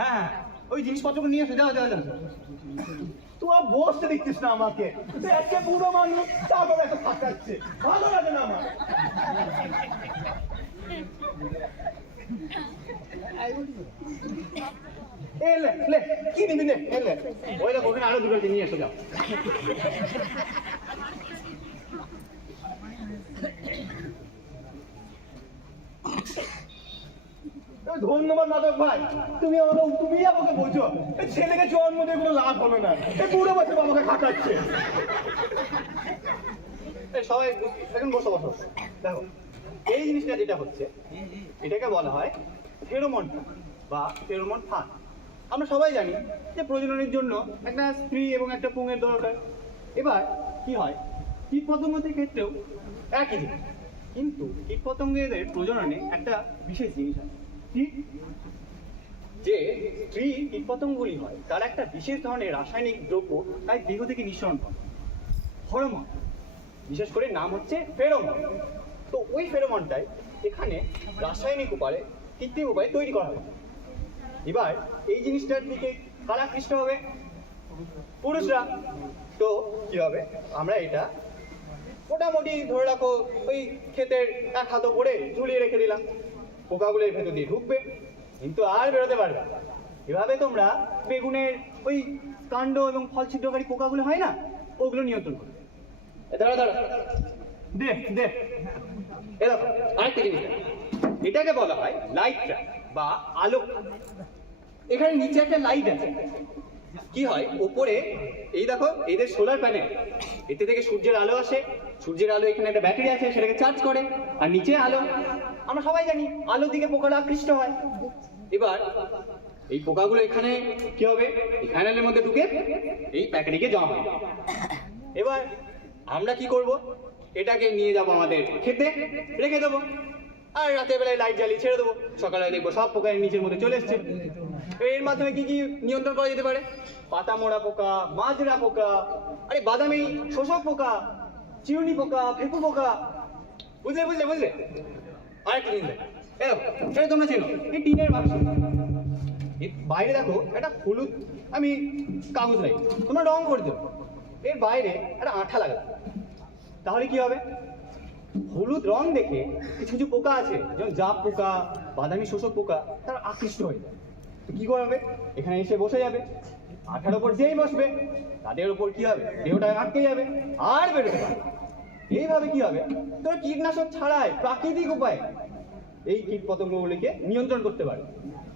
হ্যাঁ, ওই জিনিসপত্রগুলো নিয়ে এসে যাও যাও যাও। তুই আর বসতে দেখছিস না আমাকে? একটা বুড়ো মানুষ, তারপর এত ফাঁকাচ্ছে, ভালো লাগে না আমার। এলে লে, কি নিবি নে, এলে। ওই দেখো, ওখানে আরো দুটো নিয়ে এসে যাও। ধন্যবাদ মাধব ভাই, তুমি আমাকে বোঝো। এই ছেলেকে জন্ম দিয়ে কোনো লাভ হলো না, এই বুড়ো বছর আমাকে খাটাচ্ছে। সবাই এখন বসো বসো। দেখো, এই জিনিসটা যেটা হচ্ছে, এটাকে বলা হয় ফেরোমন বা ফেরোমন ফাঁদ। আমরা সবাই জানি যে প্রজননের জন্য একটা স্ত্রী এবং একটা পুংয়ের দরকার। এবার কি হয়, কীট পতঙ্গদের ক্ষেত্রেও একই জিনিস, কিন্তু কীট পতঙ্গের প্রজননে একটা বিশেষ জিনিস আছে। কি? যে স্ত্রী কীট পতঙ্গগুলি হয় তার একটা বিশেষ ধরনের রাসায়নিক দ্রব্য তাই দেহ থেকে নিঃসরণ করে, হরমোন। বিশেষ করে নাম হচ্ছে ফেরোমন। তো ওই ফেরোমনটাই এখানে রাসায়নিক উপায়ে, কৃত্রিম উপায়ে তৈরি করা হবে। এবার এই জিনিসটার দিকে কারা আকৃষ্ট হবে? পুরুষরা। তো কি হবে, আমরা এটা মোটামুটি ধরে রাখো ওই ক্ষেতের এক হাতো করে ঝুলিয়ে রেখে দিলাম, পোকাগুলো এর ভেতর দিয়ে ঢুকবে কিন্তু আর বেরোতে পারবে না। এভাবে তোমরা বেগুনের ওই কাণ্ড এবং ফল ছিদ্রকারী পোকাগুলো হয় না, ওগুলো নিয়ন্ত্রণ করবে। দাঁড়া দাঁড়া, দে দে। দেখো আরেকটা জিনিস, এটাকে বলা হয় লাইট ট্র্যাপ বা আলোক। এখানে নিচে একটা লাইট আছে। কি হয়, ওপরে এই দেখো এদের সোলার প্যানেল, এতে থেকে সূর্যের আলো আসে, সূর্যের আলো এখানে একটা ব্যাটারি আছে সেটাকে চার্জ করে, আর নিচে আলো। আমরা সবাই জানি আলোর দিকে পোকাটা আকৃষ্ট হয়। এবার এই পোকাগুলো এখানে কি হবে, এই প্যানেলের মধ্যে ঢুকে এই প্যাকেটে জমা হবে। এবার আমরা কি করব, এটাকে নিয়ে যাব আমাদের খেতে, রেখে দেবো, আর রাতের বেলায় লাইট জ্বালিয়ে ছেড়ে দেবো। সকালে দেখবো সব পোকা এর নিচের মধ্যে চলে এসছে। এর মাধ্যমে কি কি নিয়ন্ত্রণ করা যেতে পারে? পাতা মোড়া পোকা, মাজরা পোকা, আরে বাদামি শোষক পোকা, চিরুনি পোকা, ফেকু পোকা। বুঝলে বুঝলে বুঝলে আরেকটা জিনিস দেখো, সেটা তোমরা চেনো, এই টিনের বাক্স। এর বাইরে দেখো একটা হলুদ আমি কাগজ লাগি, তোমরা রং করে দেবো। এর বাইরে একটা আঠা লাগাবে, তাহলে কি হবে, হলুদ রং দেখে কিছু কিছু পোকা আছে যেমন জাপ পোকা, বাদামি শোষক পোকা, তারা আকৃষ্ট হয়ে যায়। তো কি করবে, এখানে এসে বসে যাবে, আঠার ওপর যেই বসবে তাদের ওপর কি হবে, দেহটা আটকে যাবে আর বেরোতে পারবে। এইভাবে কি হবে, তোরা কীটনাশক ছাড়াই প্রাকৃতিক উপায়ে এই কীট পতঙ্গগুলিকে নিয়ন্ত্রণ করতে পারে।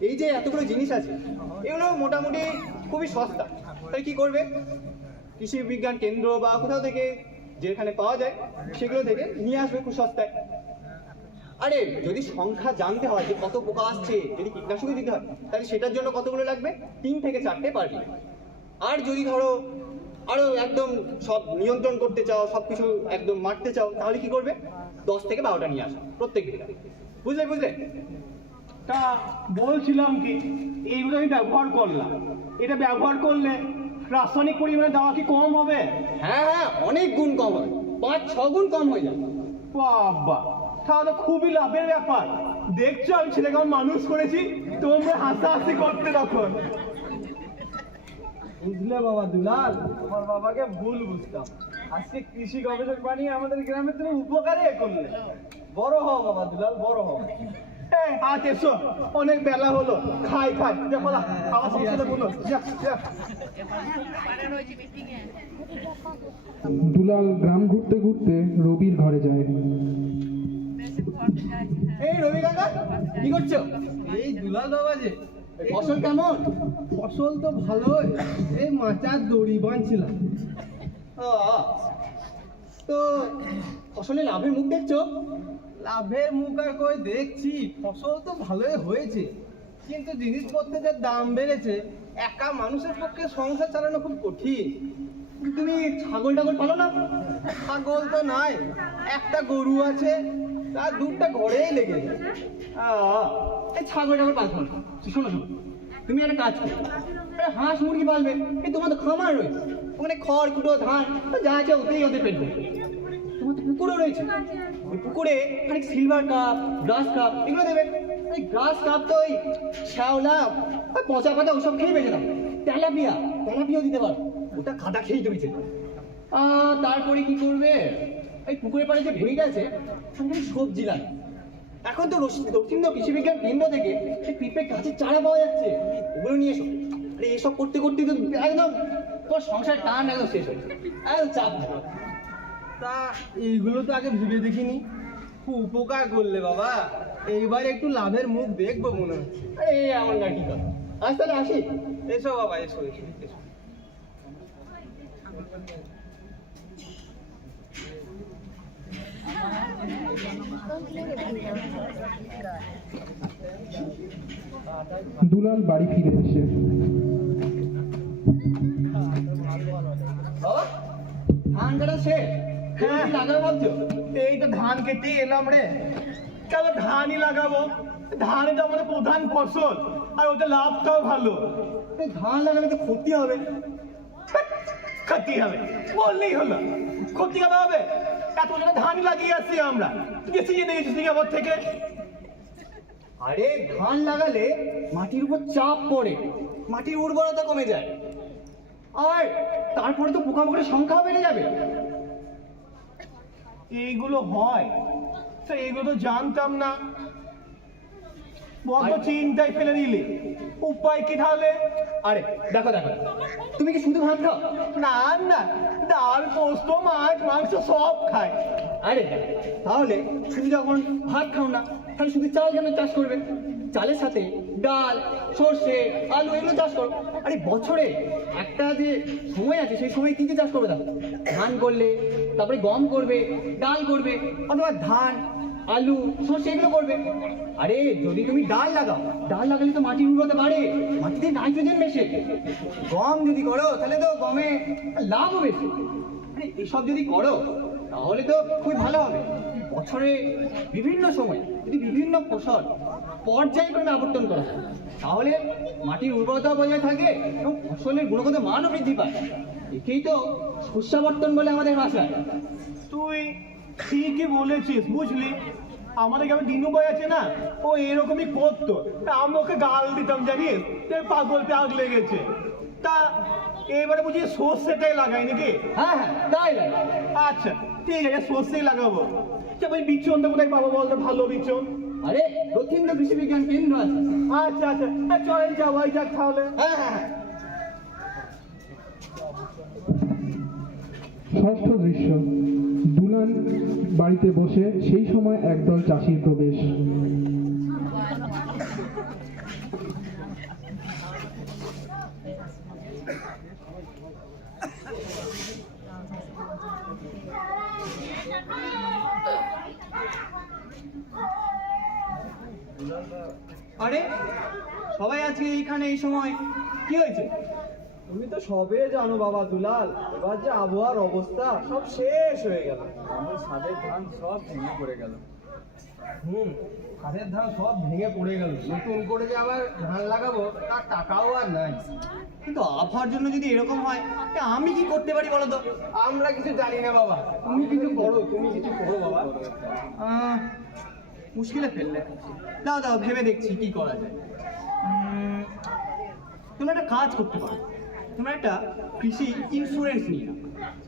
এই যে এতগুলো জিনিস আছে, এগুলো মোটামুটি খুবই সস্তা। তাই কি করবে, কৃষি বিজ্ঞান কেন্দ্র বা কোথাও থেকে যেখানে পাওয়া যায় সেগুলো থেকে নিয়ে আসবে খুব সস্তায়। আরে যদি সংখ্যা জানতে হয় যে কত পোকা আসছে, যদি কীটনাশক দিতে হয়, তাহলে সেটার জন্য কতগুলো লাগবে, 3 থেকে 4টে পারবি। আর যদি ধরো আরো একদম সব নিয়ন্ত্রণ করতে চাও, সবকিছু একদম মারতে চাও, তাহলে কি করবে, 10 থেকে 12টা নিয়ে আসো প্রত্যেক দিন। বুঝলে বুঝলে? তা বলছিলাম কি, এইগুলো আমি ব্যবহার করলাম, এটা ব্যবহার করলে রাসায়নিক পরিমাণে দেওয়া কি কম হবে? হ্যাঁ হ্যাঁ, অনেক গুণ কম হবে, 5-6 গুণ কম হয়ে যাবে। বাবা, তাহলে খুবই লাভের ব্যাপার। দেখছো আমি ছেলেকে আমার মানুষ করেছি, তোমরা হাসাহাসি করতে তখন। বুঝলে বাবা দুলাল, তোমার বাবাকে ভুল বুঝতাম। আজকে কৃষি গবেষক বানিয়ে আমাদের গ্রামের তুমি উপকারে করলে। বড় হও বাবা দুলাল, বড় হও। আজ এসো, অনেক বেলা হলো, খাই খাই দেখো না আমার সংসারে বলো দুলাল গ্রাম ঘুরতে ঘুরতে রবির ঘরে যায়। এই রবি কাকা, কি করছো? এই দুলাল বাবা যে ফসল কেমন? ফসল তো ভালোই, এই মাচার দড়ি বাঁধছিলাম। তো ফসলের লাভের মুখ দেখছো? লাভের মুখ আর কই দেখছি, ফসল তো ভালোই হয়েছে, কিন্তু জিনিসপত্রের যে দাম বেড়েছে, একা মানুষের পক্ষে সংসার চালানো খুব কঠিন। তুমি ছাগল টাগল পালো না? ছাগল তো নাই, একটা গরু আছে, তার দুধটা ঘরেই লেগে যায়। এই ছাগল টাগল পালছো না। শোনো শোনো, তুমি একটা কাজ করো, একটা হাঁস মুরগি পালবে। এই তোমার তো খামার রয়েছে, ওখানে খড় কুটো ধান যা আছে ওতেই ওদের পেট ভরবে। তোমার তো পুকুরও রয়েছে, ওই পুকুরে খানিক সিলভার কাপ, গ্রাস কাপ এগুলো দেবে। এই গ্রাস কাপ তো ওই শ্যাওলা ওই পচা পাতা ওসব খেয়ে বেঁচে দাও। তেলাপিয়াও দিতে পারো, ওটা খাদা খেয়েই তুমি যেতে। তারপরে কি করবে, এই পুকুরের পাড়ে যে ভেড়িটা আছে সেখানে সবজি লাগে। এখন তো দক্ষিণ কৃষি বিজ্ঞান কেন্দ্র থেকে সেই পিঁপড়ে গাছের চারা পাওয়া যাচ্ছে, ওগুলো নিয়ে এসো। আরে এসব করতে করতে তো একদম তোমার সংসার টান একদম শেষ হয়ে যায়, একদম চাপ থাকে। তা এইগুলো তো আগে ভেবে দেখিনি, খুব উপকার করলে বাবা, এইবার একটু লাভের মুখ দেখবো মনে হচ্ছে। আরে এমন না কি কথা, আজ তাহলে আসি। এসো বাবা, এসো এসো এসো। দুলাল বাড়ি ফিরে এসে বাবা, ধান কাটা শেষ? হ্যাঁ লাগাবো ভাবছো? এই তো ধান কেটে এলাম রে। কেন ধানই লাগাবো, ধানই তো আমাদের প্রধান ফসল, আর ওটা লাভটাও ভালো। এই ধান লাগালে তো ক্ষতি হবে। ক্ষতি হবে বললেই হলো, ক্ষতি হবে হবে? এত জনে ধানই লাগিয়ে আসছি আমরা, তুই সিজনে গেছিস সিঙ্গাপুর থেকে। আরে ধান লাগালে মাটির উপর চাপ পড়ে, মাটির উর্বরতা কমে যায়, আর তারপরে তো পোকামাকড়ের সংখ্যাও বেড়ে যাবে। এইগুলো হয়, তো এইগুলো তো জানতাম না, বড় চিন্তায় ফেলে দিলে। উপায় কি তাহলে? আরে দেখো দেখো, তুমি কি শুধু ভাত খাও? না না, ডাল পোস্ত মাছ মাংস সব খায়। আরে তাহলে শুধু যখন ভাত খাও না, তাহলে শুধু চাল কেন চাষ করবে? চালের সাথে ডাল, সর্ষে, আলু এগুলো চাষ করো। আরে বছরে একটা যে সময় আছে, সেই সময় কি কি চাষ করবে? দেখো, ধান করলে, তারপরে গম করবে, ডাল করবে, অথবা ধান, আলু, সর্ষে এগুলো করবে। আরে যদি তুমি ডাল লাগাও, ডাল লাগালে তো মাটির উর্বরতা বাড়ে, মাটিতে নাইট্রোজেন মেশে। গম যদি করো তাহলে তো গমে লাভও বেশি। আরে এসব যদি করো তাহলে তো খুবই ভালো হবে। বছরে বিভিন্ন সময় যদি বিভিন্ন ফসল পর্যায়ক্রমে আবর্তন করা হয়, তাহলে মাটির উর্বরতা বজায় থাকে এবং ফসলের গুণগত মানও বৃদ্ধি পায়। একেই তো শস্যাবর্তন বলে আমাদের ভাষায়। তুই ঠিকই বলেছিস, বুঝলি? আমাদের গ্রামে দিনু ভাই আছে না, ও এরকমই করতো, তা আমি ওকে গাল দিতাম, জানিস? যে পাগল প্যাগ লেগেছে। তা এবারে বুঝি সর্ষেটাই লাগাই নাকি? হ্যাঁ হ্যাঁ তাই লাগে। আচ্ছা ঠিক আছে, সর্ষেই লাগাবো। আচ্ছা ওই বিচনটা কোথায় পাবো বলতো, ভালো বিচন? আরে দক্ষিণ কৃষি বিজ্ঞান কেন্দ্র আছে। আচ্ছা আচ্ছা, চলেন যাওয়াই যাক তাহলে। হ্যাঁ হ্যাঁ হ্যাঁ। ষষ্ঠ দৃশ্য, দুলাল বাড়িতে বসে, সেই সময় একদল চাষির প্রবেশ। আরে সবাই আজকে এইখানে এই সময় কি হয়েছে? তুমি তো সবে জানো বাবা দুলাল, এবার যে আবহাওয়ার অবস্থা, সব শেষ হয়ে গেল। আমার সাদের ধান সব ভেঙে পড়ে গেল। হাতের ধান সব ভেঙে পড়ে গেল, নতুন করে যে আবার ধান লাগাবো তার টাকাও আর নাই। কিন্তু আবহাওয়ার জন্য যদি এরকম হয়, তা আমি কি করতে পারি বলো তো? আমরা কিছু জানি না বাবা, তুমি কিছু করো, তুমি কিছু করো বাবা। মুশকিলে ফেললে। দাও দাও ভেবে দেখছি কি করা যায়। তুমি একটা কাজ করতে পারো, তোমরা একটা কৃষি ইন্স্যুরেন্স নিয়ে নাও।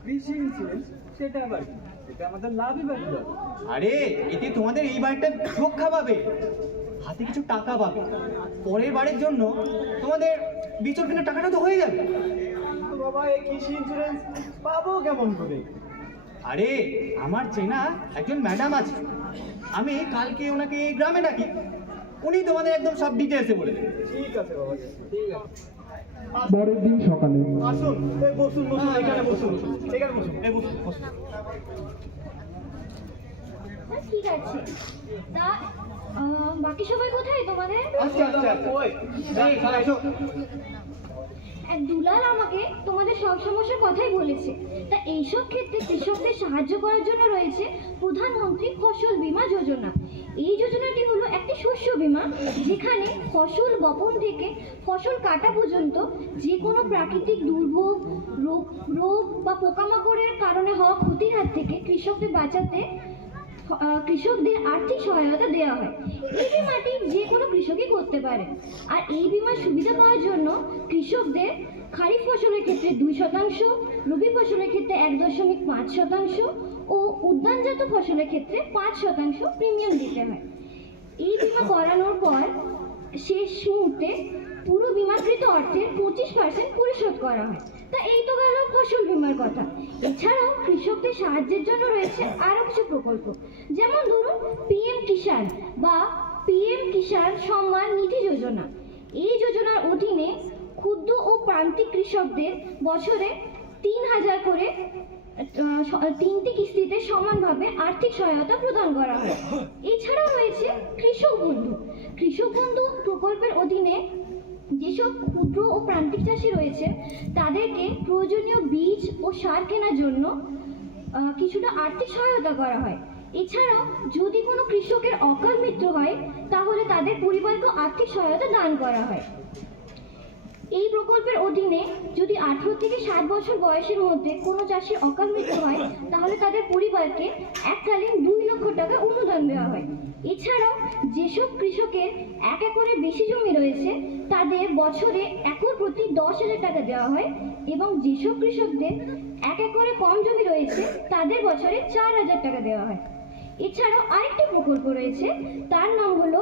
কৃষি ইন্স্যুরেন্স সেটা আবার কি? এটা আমাদের লাভই বা কি হবে? আরে এতে তোমাদের এই বাড়িটা রক্ষা পাবে, হাতে কিছু টাকা পাবে, পরের বারের জন্য তোমাদের বিচর কেনার টাকাটা তো হয়ে যাবে। তো বাবা এই কৃষি ইন্স্যুরেন্স পাবো কেমন করে? আরে আমার চেনা একজন ম্যাডাম আছে, আমি কালকে ওনাকে এই গ্রামে ডাকি, উনি তোমাদের একদম সব ডিটেলসে বলে দেবেন। ঠিক আছে বাবা, ঠিক আছে। পরের দিন সকালে আসুন, এই বসুন বসুন, এখানে বসুন, এখানে বসুন, এই বসুন বসুন। ঠিক আছে, তা বাকি সবাই কোথায় তোমাদের? আচ্ছা আচ্ছা, ওই এই এসো। দুলাল আমাকে তোমাদের সব সমস্যার কথাই বলেছে। তা এইসব ক্ষেত্রে কৃষকদের সাহায্য করার জন্য রয়েছে প্রধানমন্ত্রী ফসল বীমা যোজনা। এই যোজনাটি হলো একটি শস্য বীমা, যেখানে ফসল বপন থেকে ফসল কাটা পর্যন্ত যে কোনো প্রাকৃতিক দুর্ভোগ, রোগ বা পোকামাকড়ের কারণে হওয়া ক্ষতির হাত থেকে কৃষকদের বাঁচাতে কৃষকদের আর্থিক সহায়তা দেওয়া হয়। এই বিমাটি যে কোনো কৃষকই করতে পারে। আর এই বিমার সুবিধা পাওয়ার জন্য কৃষকদের খারিফ ফসলের ক্ষেত্রে 2%, রবি ফসলের ক্ষেত্রে 1.5% ও উদ্যানজাত ফসলের ক্ষেত্রে 5% প্রিমিয়াম দিতে হয়। এই বিমা করানোর পর শেষ মুহূর্তে পুরো বিমাকৃত অর্থের 25% পরিশোধ করা হয়। তা এই তো গেল ফসল বীমার কথা। এছাড়াও কৃষকদের সাহায্যের জন্য রয়েছে আরও কিছু প্রকল্প, যেমন ধরুন পিএম কিষাণ বা পিএম কিষাণ সম্মান নিধি যোজনা। এই যোজনার অধীনে ক্ষুদ্র ও প্রান্তিক কৃষকদের বছরে 3,000 করে 3টি কিস্তিতে সমানভাবে আর্থিক সহায়তা প্রদান করা হয়। এছাড়াও রয়েছে কৃষক বন্ধু। কৃষক বন্ধু প্রকল্পের অধীনে যেসব ক্ষুদ্র ও প্রান্তিক চাষি রয়েছে তাদেরকে প্রয়োজনীয় বীজ ও সার কেনার জন্য কিছুটা আর্থিক সহায়তা করা হয়। এছাড়াও যদি কোনো কৃষকের অকাল মৃত্যু হয় তাহলে তাদের পরিবারকে আর্থিক সহায়তা দান করা হয়। এই প্রকল্পের অধীনে যদি 18 থেকে 60 বছর বয়সের মধ্যে কোনো চাষির অকাল মৃত্যু হয় তাহলে তাদের পরিবারকে এককালীন 2 লক্ষ টাকা অনুদান দেওয়া হয়। এছাড়াও যেসব কৃষকের 1 একরের বেশি জমি রয়েছে তাদের বছরে একর প্রতি 10,000 টাকা দেওয়া হয়, এবং যেসব কৃষকদের 1 একরে কম জমি রয়েছে তাদের বছরে 4,000 টাকা দেওয়া হয়। এছাড়াও আরেকটি প্রকল্প রয়েছে, তার নাম হলো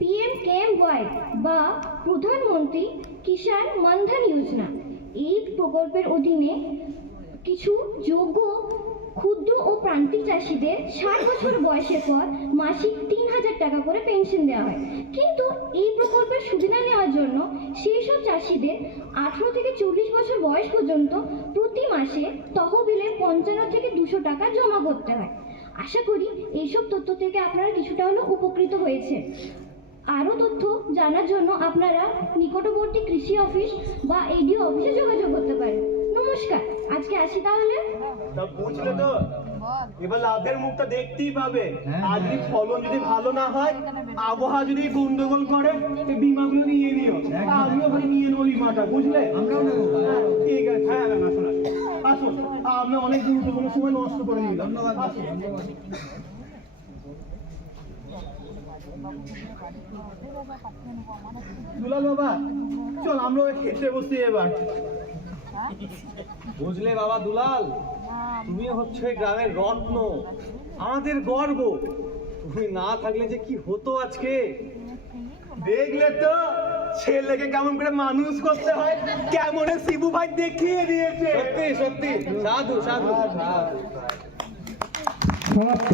PMKMY বা প্রধানমন্ত্রী কিষাণ মানধন যোজনা। এই প্রকল্পের অধীনে কিছু যোগ্য ক্ষুদ্র ও প্রান্তিক চাষিদের 60 বছর বয়সের পর মাসিক 3,000 টাকা করে পেনশন দেওয়া হয়। কিন্তু এই প্রকল্পের সুবিধা নেওয়ার জন্য সেই সব চাষিদের 18 থেকে 40 বছর বয়স পর্যন্ত প্রতি মাসে তহবিলে 55 থেকে 200 টাকা জমা করতে হয়। আশা করি এইসব তথ্য থেকে আপনারা কিছুটা হলেও উপকৃত হয়েছে। আরও তথ্য জানার জন্য আপনারা নিকটবর্তী কৃষি অফিস বা এডিও অফিসে যোগাযোগ করতে পারেন। নমস্কার, আজকে আসি তাহলে। তা বুঝলে তো, এবার লাভের মুখটা দেখতেই পাবে। আর যদি ফলন যদি ভালো না হয়, আবহাওয়া যদি গন্ডগোল করে, এই বিমাগুলো নিয়ে নিও। আমিও ওখানে নিয়ে নেবো বিমাটা, বুঝলে? ঠিক আছে, হ্যাঁ আসুন আসুন, আমরা অনেক গুরুত্বপূর্ণ সময় নষ্ট করে দিলাম। দুলাল বাবা, চল আমরা খেতে বসি এবার। বুঝলে বাবা দুলাল, তুমি হচ্ছে গ্রামের রত্ন, আমাদের গর্ব। তুমি না থাকলে যে কি হতো আজকে। দেখলে তো ছেলেকে কেমন করে মানুষ করতে হয়, কেমন শিবু ভাই দেখিয়ে দিয়েছে। সত্যি সত্যি, সাধু সাধু। সমাপ্ত।